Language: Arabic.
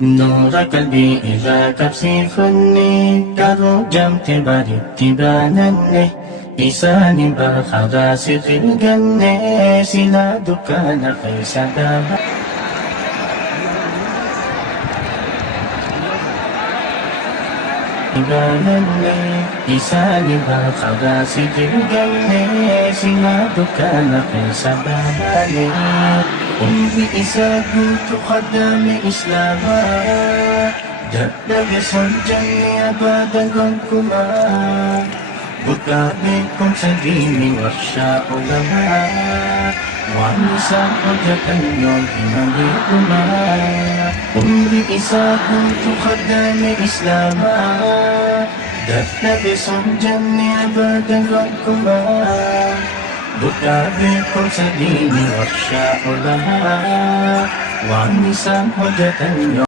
نور قلبي إذا كبسيفني كرجم تبارك تبانني إساني بالخلاص في الجنة سلا دكان قيس دابا تبانني إساني بالخلاص في الجنة سلا دكان قيس دابا أمي إذا كنت خدام إسلاما جدد سنجني أبدا كنكما بكابكم سديني والشاء لما ونساء جتنون إمامكما أمي إذا كنت خدام إسلاما جدد سنجني أبدا كنكما بكابكم سديني والشاء لها والنساء حجة